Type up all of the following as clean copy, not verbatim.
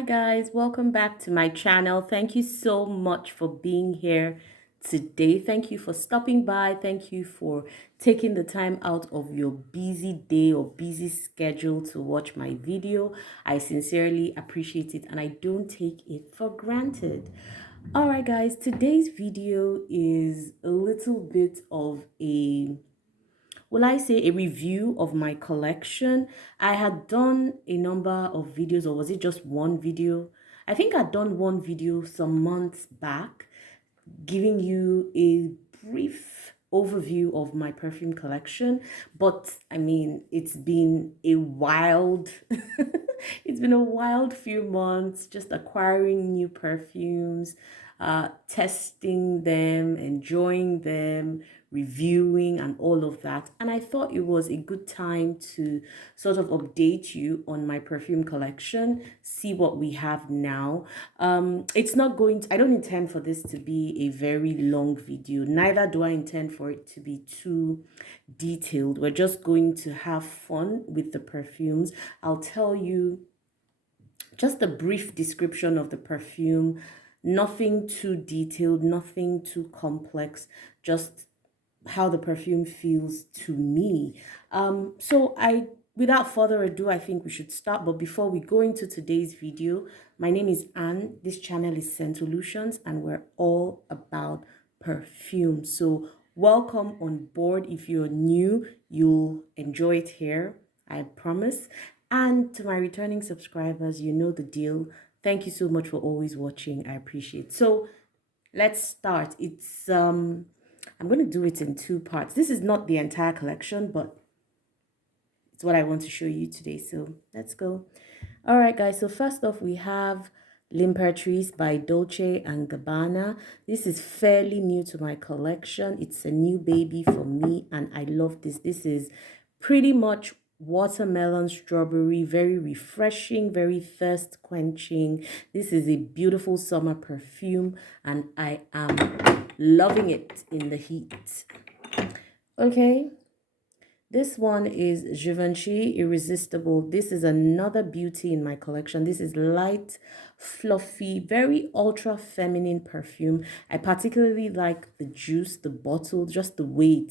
Hi guys, welcome back to my channel. Thank you so much for being here today. Thank you for stopping by. Thank you for taking the time out of your busy day or busy schedule to watch my video. I sincerely appreciate it and I don't take it for granted. All right guys, today's video is a little bit of a will I say a review of my collection. I had done a number of videos, or was it just one video? I think I'd done one video some months back giving you a brief overview of my perfume collection, but I mean it's been a wild it's been a wild few months just acquiring new perfumes, testing them, enjoying them, reviewing, and all of that. And I thought it was a good time to sort of update you on my perfume collection, see what we have now. It's not going to, I don't intend for this to be a very long video, neither do I intend for it to be too detailed. We're just going to have fun with the perfumes. I'll tell you just a brief description of the perfume, nothing too detailed, nothing too complex, just how the perfume feels to me. Without further ado, I think we should start. But before we go into today's video, my name is Anne. This channel is Scent Solutions, and we're all about perfume. So welcome on board. If you're new, you'll enjoy it here, I promise. And to my returning subscribers, you know the deal. Thank you so much for always watching. I appreciate it. So let's start. I'm going to do it in two parts. This is not the entire collection, but it's what I want to show you today. So let's go. All right, guys. So first off, we have L'Imperatrice by Dolce & Gabbana. This is fairly new to my collection. It's a new baby for me, and I love this. This is pretty much watermelon strawberry, very refreshing, very thirst quenching. This is a beautiful summer perfume and I am loving it in the heat. Okay, this one is Givenchy Irresistible. This is another beauty in my collection. This is light, fluffy, very ultra feminine perfume. I particularly like the juice, the bottle, just the way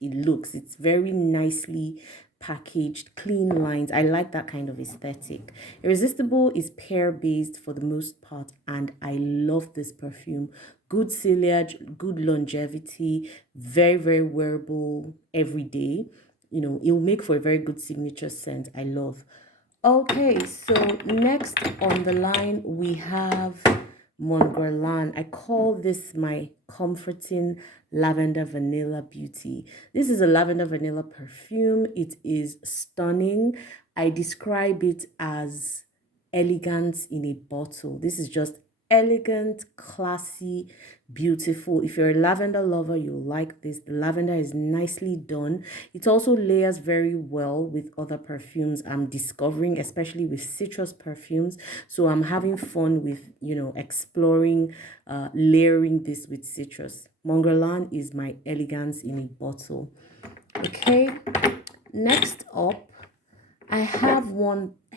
it looks. It's very nicely packaged, clean lines. I like that kind of aesthetic. Irresistible is pear based for the most part, and I love this perfume. Good sillage, good longevity, very, very wearable every day. You know, it'll make for a very good signature scent. I love. Okay, so next on the line we have Mon Guerlain. I call this my comforting lavender vanilla beauty. This is a lavender vanilla perfume. It is stunning. I describe it as elegance in a bottle. This is just elegant, classy, beautiful. If you're a lavender lover, you'll like this. The lavender is nicely done. It also layers very well with other perfumes I'm discovering, especially with citrus perfumes. So I'm having fun with, exploring, layering this with citrus. Mon Guerlain is my elegance in a bottle. Okay, next up, I have one, I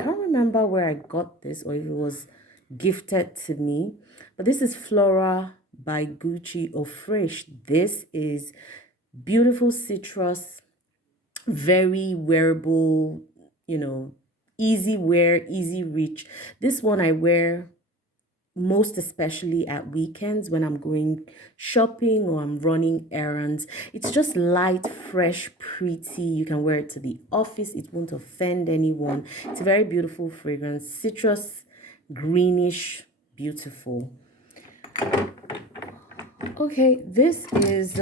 can't remember where I got this or if it was gifted to me, but this is Flora by Gucci Eau Fraiche. This is beautiful citrus, very wearable, easy wear, easy reach. This one I wear most especially at weekends when I'm going shopping or I'm running errands. It's just light, fresh, pretty. You can wear it to the office. It won't offend anyone. It's a very beautiful fragrance. Citrus, greenish, beautiful. Okay, this is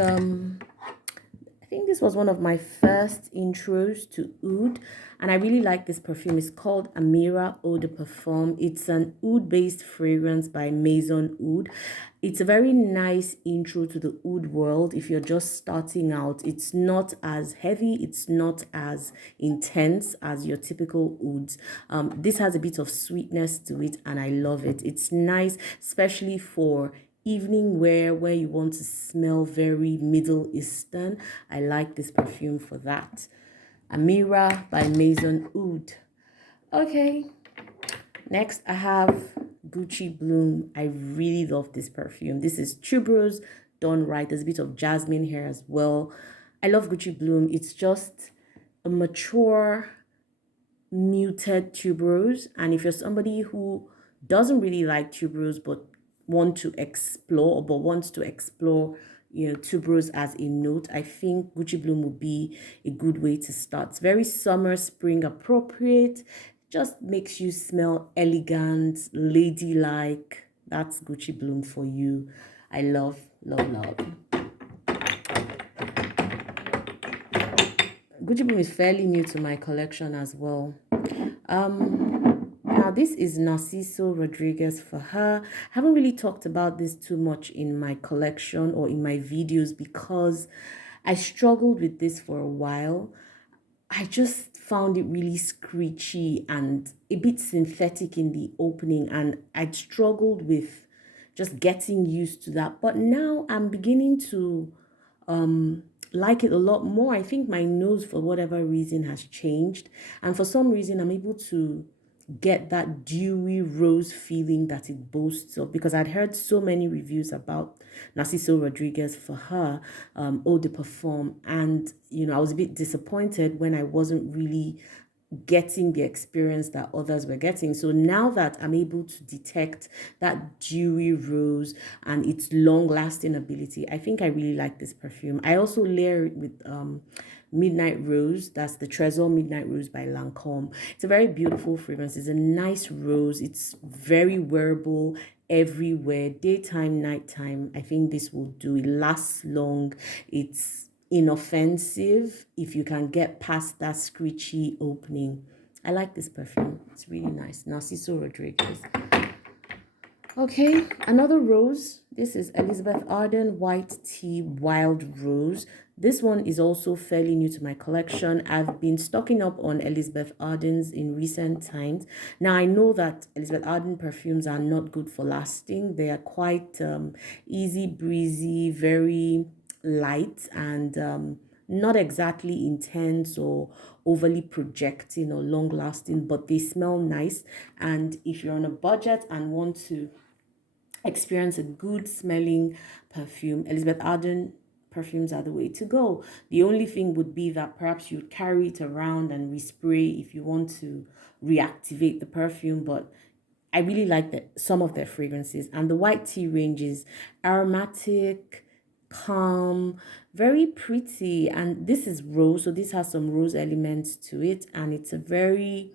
I think this was one of my first intros to oud, and I really like this perfume. It's called Manera Eau de Parfum. It's an oud-based fragrance by Maison Oude. It's a very nice intro to the oud world. If you're just starting out, it's not as heavy, it's not as intense as your typical ouds. This has a bit of sweetness to it, and I love it. It's nice, especially for evening wear where you want to smell very Middle Eastern. I like this perfume for that. Amira by Maison Oude. Okay, Next, I have Gucci Bloom. I really love this perfume. This is tuberose done right. There's a bit of jasmine here as well. I love Gucci Bloom. It's just a mature, muted tuberose. And if you're somebody who doesn't really like tuberose but wants to explore tuberose as a note, I think Gucci Bloom would be a good way to start. It's very summer, spring appropriate, just makes you smell elegant, ladylike. That's Gucci Bloom for you. I love, love, love. Gucci Bloom is fairly new to my collection as well. Now this is Narciso Rodriguez For Her. I haven't really talked about this too much in my collection or in my videos because I struggled with this for a while. I just found it really screechy and a bit synthetic in the opening, and I struggled with just getting used to that. But now I'm beginning to like it a lot more. I think my nose, for whatever reason, has changed, and for some reason I'm able to get that dewy rose feeling that it boasts of, because I'd heard so many reviews about Narciso Rodriguez For Her, Eau de Parfum, and I was a bit disappointed when I wasn't really getting the experience that others were getting. So now that I'm able to detect that dewy rose and its long lasting ability, I think I really like this perfume. I also layer it with Midnight Rose. That's the Trésor Midnight Rose by Lancôme. It's a very beautiful fragrance. It's a nice rose. It's very wearable everywhere, daytime, nighttime. I think this will do. It lasts long. It's inoffensive if you can get past that screechy opening. I like this perfume. It's really nice. Narciso Rodriguez. Okay, another rose. This is Elizabeth Arden White Tea Wild Rose. This one is also fairly new to my collection. I've been stocking up on Elizabeth Arden's in recent times. Now, I know that Elizabeth Arden perfumes are not good for lasting. They are quite easy breezy, very light, and not exactly intense or overly projecting or long lasting, but they smell nice. And if you're on a budget and want to experience a good smelling perfume, Elizabeth Arden perfumes are the way to go. The only thing would be that perhaps you'd carry it around and respray if you want to reactivate the perfume, but I really like some of their fragrances. And the white tea range is aromatic, calm, very pretty. And this is rose, so this has some rose elements to it, and it's a very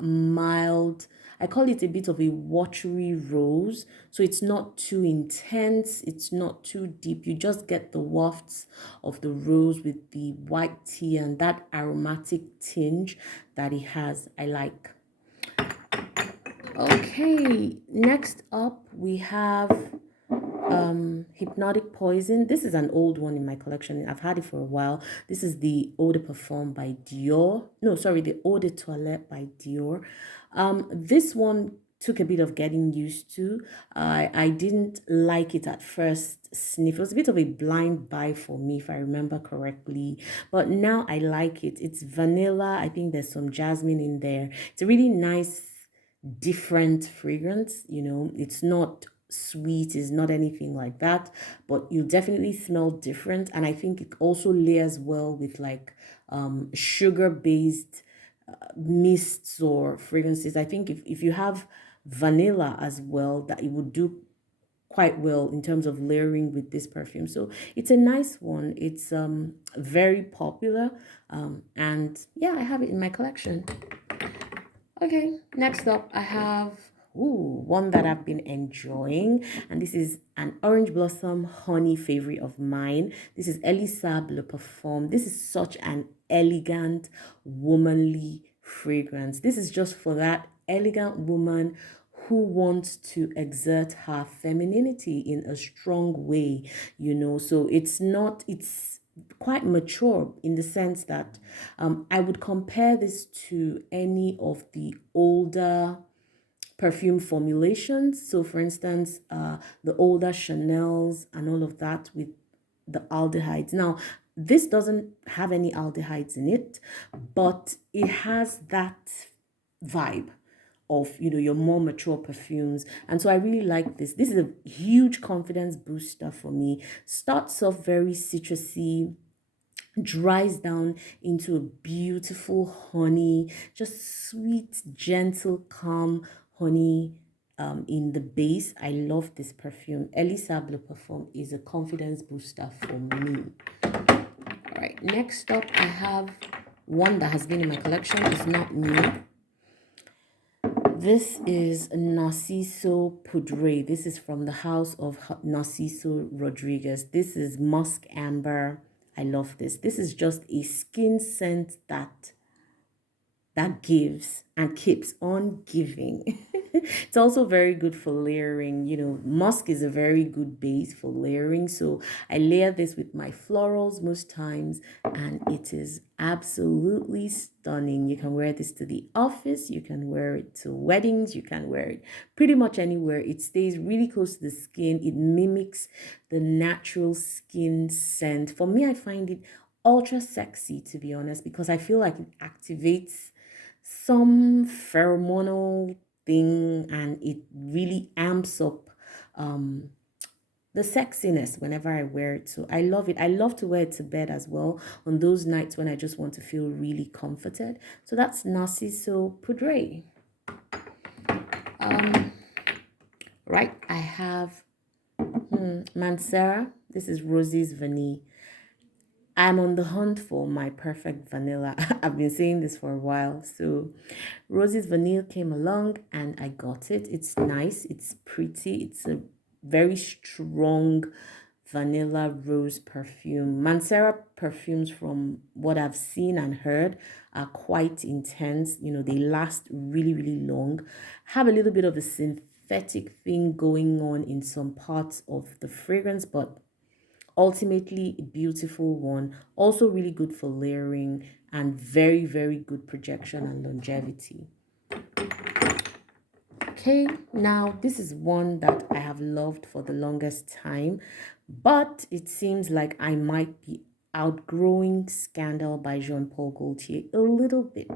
mild, I call it a bit of a watery rose. So it's not too intense, it's not too deep. You just get the wafts of the rose with the white tea and that aromatic tinge that it has. I like. Okay, next up we have Hypnotic Poison. This is an old one in my collection. I've had it for a while. This is the Eau de Parfum by Dior. No, sorry, the Eau de Toilette by Dior. This one took a bit of getting used to. I didn't like it at first sniff. It was a bit of a blind buy for me, if I remember correctly. But now I like it. It's vanilla. I think there's some jasmine in there. It's a really nice, different fragrance. It's not sweet, is not anything like that, but you definitely smell different. And I think it also layers well with like sugar based mists or fragrances. I think if you have vanilla as well, that it would do quite well in terms of layering with this perfume. So it's a nice one. It's very popular, and yeah, I have it in my collection. Okay, next up I have one that I've been enjoying, and this is an orange blossom honey favorite of mine. This is Elie Saab Le Parfum. This is such an elegant, womanly fragrance. This is just for that elegant woman who wants to exert her femininity in a strong way, So it's quite mature in the sense that I would compare this to any of the older perfume formulations. So for instance, the older Chanel's and all of that with the aldehydes. Now, this doesn't have any aldehydes in it, but it has that vibe of, your more mature perfumes. And so I really like this. This is a huge confidence booster for me. Starts off very citrusy, dries down into a beautiful honey, just sweet, gentle, calm honey in the base. I love this perfume. Elie Saab perfume is a confidence booster for me. All right, next up, I have one that has been in my collection. It's not new. This is Narciso Rodriguez. This is from the house of Narciso Rodriguez. This is musk amber. I love this. This is just a skin scent that gives and keeps on giving. It's also very good for layering. Musk is a very good base for layering. So I layer this with my florals most times, and it is absolutely stunning. You can wear this to the office, you can wear it to weddings, you can wear it pretty much anywhere. It stays really close to the skin. It mimics the natural skin scent. For me, I find it ultra sexy, to be honest, because I feel like it activates some pheromonal thing, and it really amps up the sexiness whenever I wear it. So I love it. I love to wear it to bed as well on those nights when I just want to feel really comforted. So that's Narciso Rodriguez. Right, I have Manera. This is Rosie's Vanille. I'm on the hunt for my perfect vanilla. I've been saying this for a while. So Rosie's Vanille came along and I got it. It's nice. It's pretty. It's a very strong vanilla rose perfume. Manera perfumes, from what I've seen and heard, are quite intense. They last really, really long. Have a little bit of a synthetic thing going on in some parts of the fragrance, but ultimately a beautiful one. Also really good for layering and very, very good projection and longevity. Okay, now this is one that I have loved for the longest time, but it seems like I might be outgrowing Scandal by Jean-Paul Gaultier a little bit.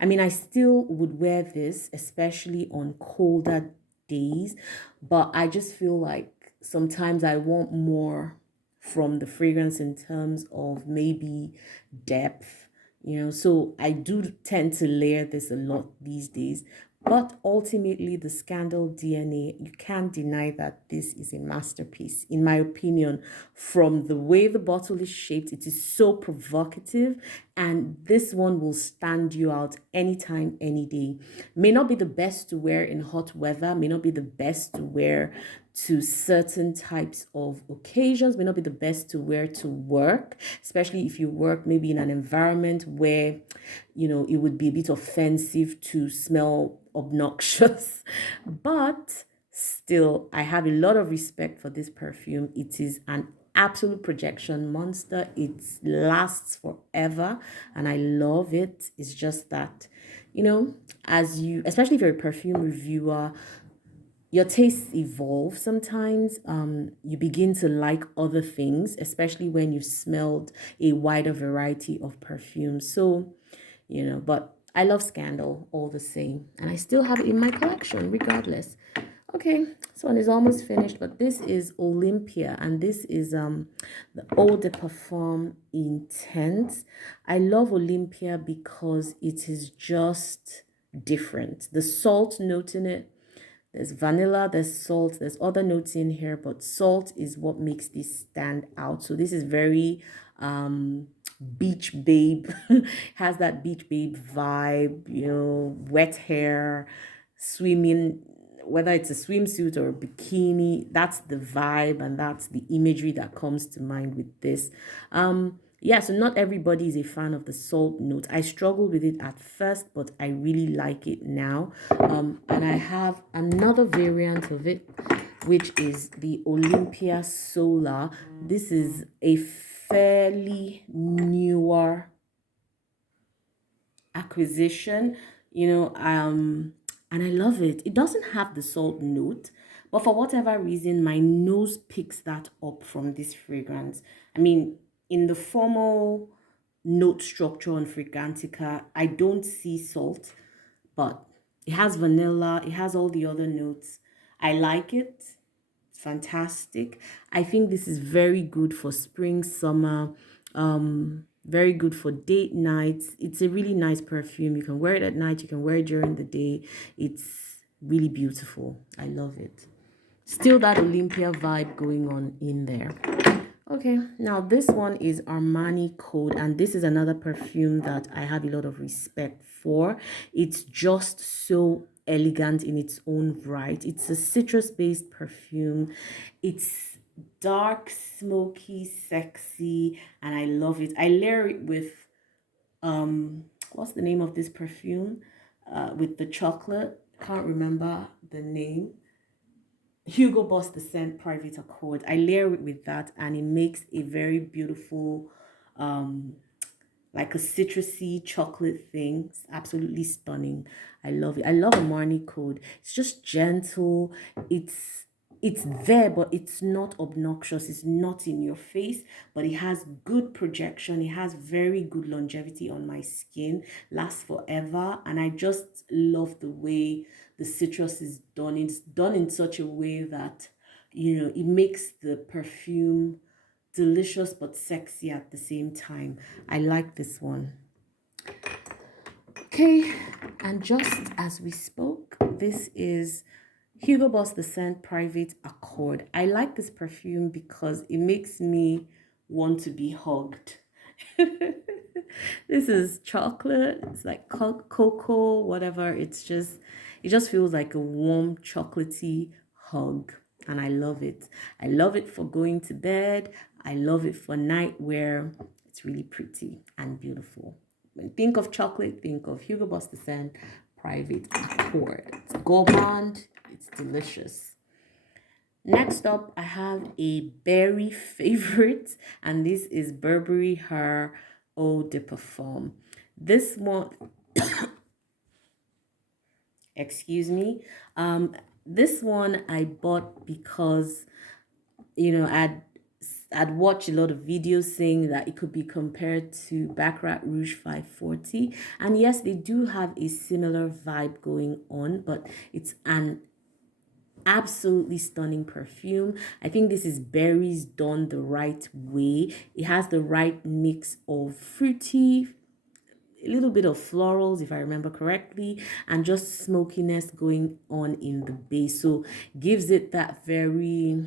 I still would wear this, especially on colder days, but I just feel like sometimes I want more from the fragrance in terms of maybe depth, so I do tend to layer this a lot these days. But ultimately, the Scandal DNA, you can't deny that this is a masterpiece, in my opinion. From the way the bottle is shaped, it is so provocative, and this one will stand you out anytime, any day. May not be the best to wear in hot weather, may not be the best to wear to certain types of occasions, may not be the best to wear to work, especially if you work maybe in an environment where, it would be a bit offensive to smell obnoxious. But still, I have a lot of respect for this perfume. It is an absolute projection monster. It lasts forever and I love it. It's just that, especially if you're a perfume reviewer, your tastes evolve sometimes. You begin to like other things, especially when you've smelled a wider variety of perfumes. So, but I love Scandal all the same, and I still have it in my collection regardless. Okay, this one is almost finished, but this is Olympia, and this is the Eau de Parfum Intense. I love Olympia because it is just different. The salt note in it, there's vanilla, there's salt, there's other notes in here, but salt is what makes this stand out. So this is very beach babe, has that beach babe vibe, wet hair, swimming, whether it's a swimsuit or a bikini, that's the vibe and that's the imagery that comes to mind with this. Yeah, so not everybody is a fan of the salt note. I struggled with it at first, but I really like it now. And I have another variant of it, which is the Olympia Solar. This is a fairly newer acquisition, and I love it. It doesn't have the salt note, but for whatever reason, my nose picks that up from this fragrance. In the formal note structure on Fragrantica, I don't see salt, but It has vanilla. It has all the other notes. I like it. It's fantastic. I think this is very good for spring, summer. Very good for date nights. It's a really nice perfume. You can wear it at night. You can wear it during the day. It's really beautiful. I love it. Still that Olympia vibe going on in there. Okay, now this one is Armani Code, and this is another perfume that I have a lot of respect for. It's just so elegant in its own right. It's a citrus-based perfume. It's dark, smoky, sexy, and I love it. I layer it with what's the name of this perfume? With the chocolate. Can't remember the name. Hugo Boss the Scent Private Accord. I layer it with that and it makes a very beautiful, like a citrusy chocolate thing. It's absolutely stunning. I love it. I love Armani Code. It's just gentle. It's there, but it's not obnoxious. It's not in your face, but it has good projection. It has very good longevity on my skin, lasts forever. And I just love the way the citrus is done. It's done in such a way that, you know, it makes the perfume delicious but sexy at the same time. I like this one. Okay, and just as we spoke, this is Hugo Boss the Scent Private Accord. I like this perfume because it makes me want to be hugged. This is chocolate. It's like cocoa, whatever. It just feels like a warm chocolatey hug. And I love it. I love it for going to bed. I love it for night wear. It's really pretty and beautiful. When you think of chocolate, think of Hugo Boss the Scent Private Accord. It's gourmand. It's delicious. Next up, I have a berry favorite, and this is Burberry Her Eau de Parfum. This one, excuse me, this one I bought because, you know, I'd watched a lot of videos saying that it could be compared to Baccarat Rouge 540. And yes, they do have a similar vibe going on, but it's an absolutely stunning perfume. I think this is berries done the right way. It has the right mix of fruity, a little bit of florals if I remember correctly, and just smokiness going on in the base. So gives it that very,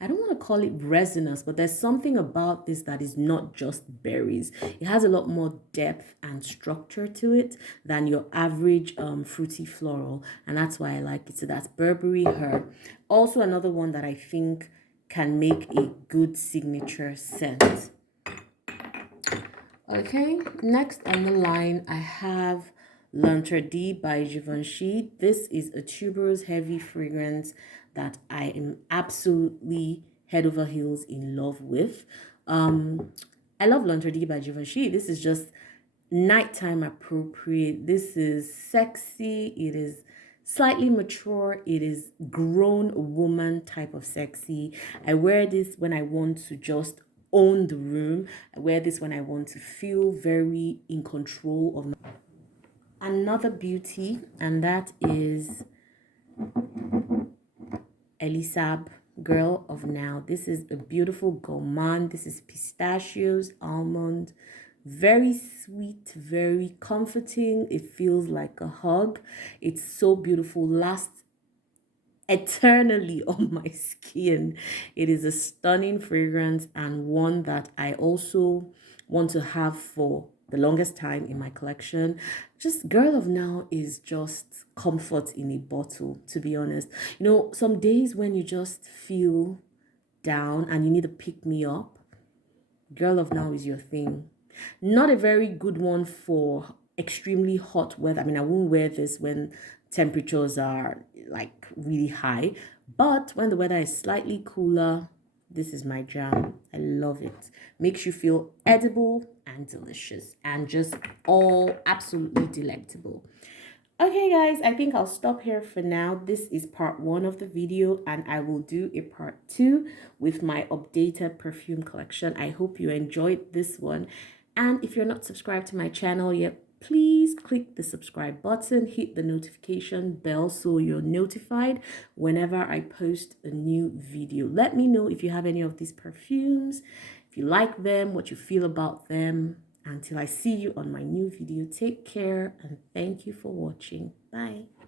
I don't want to call it resinous, but there's something about this that is not just berries. It has a lot more depth and structure to it than your average fruity floral, and that's why I like it. So that's Burberry Her. Also another one that I think can make a good signature scent. Okay, next on the line, I have L'Interdit by Givenchy. This is a tuberose heavy fragrance that I am absolutely head over heels in love with. I love L'Interdit by Givenchy. This is just nighttime appropriate. This is sexy. It is slightly mature. It is grown woman type of sexy. I wear this when I want to just own the room. I wear this when I want to feel very in control of my... Another beauty, and that is Elie Saab, Girl of Now. This is a beautiful gourmand. This is pistachios, almond, very sweet, very comforting. It feels like a hug. It's so beautiful, lasts eternally on my skin. It is a stunning fragrance and one that I also want to have for the longest time in my collection. Just Girl of Now is just comfort in a bottle, to be honest. You know, some days when you just feel down and you need to pick me up, Girl of Now is your thing. Not a very good one for extremely hot weather. I mean, I won't wear this when temperatures are like really high, but when the weather is slightly cooler, this is my jam. I love it. Makes you feel edible and delicious and just all absolutely delectable. Okay guys, I think I'll stop here for now. This is part 1 of the video and I will do a part 2 with my updated perfume collection. I hope you enjoyed this one. And if you're not subscribed to my channel yet, please click the subscribe button, hit the notification bell so you're notified whenever I post a new video. Let me know if you have any of these perfumes, if you like them, what you feel about them. Until I see you on my new video, take care and thank you for watching. Bye.